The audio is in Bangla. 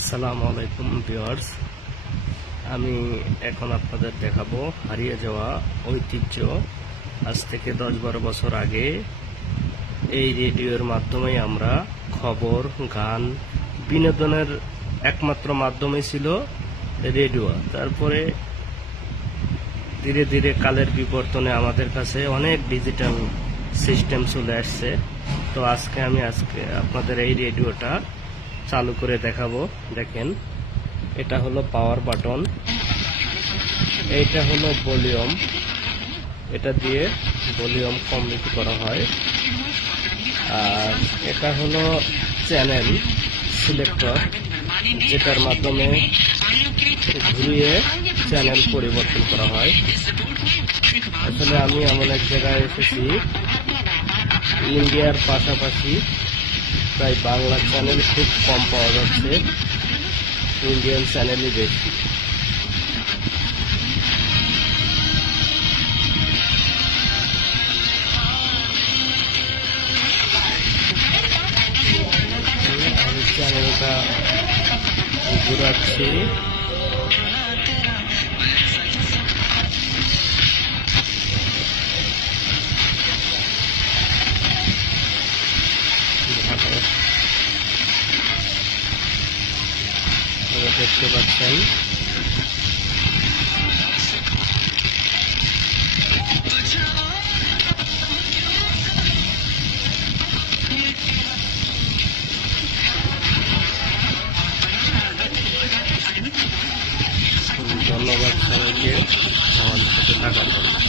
আসসালামু আলাইকুম ভিউয়ার্স, আমি এখন আপনাদের দেখাবো হারিয়ে যাওয়া ঐতিহ্য। আজ থেকে 10-12 বছর আগে এই রেডিওর মাধ্যমেই আমরা খবর, গান, বিনোদনের একমাত্র মাধ্যমই ছিল রেডিও। তারপরে ধীরে ধীরে কালের বিবর্তনে আমাদের কাছে অনেক ডিজিটাল সিস্টেম চলে আসছে। তো আজকে আপনাদের এই রেডিওটা চালু করে দেখাবো। দেখেন, এটা হলো পাওয়ার বাটন, এইটা হলো ভলিউম, এটা দিয়ে ভলিউম কম বেশি করা হয়। আর এটা হলো চ্যানেল সিলেক্টর, যেটার মাধ্যমে ঘুরিয়ে চ্যানেল পরিবর্তন করা হয়। আসলে আমি এমন এক জায়গায় এসেছি, ইন্ডিয়ার পাশাপাশি তাই বাংলা চ্যানেল খুব কম পাওয়া যাচ্ছে, ইন্ডিয়ান চ্যানেলই বেশি। আমি চ্যানেলটা ঘুরাচ্ছি। দেখতে পাচ্ছেন ধন্যবাদ সবাইকে আমার সাথে থাকার জন্য।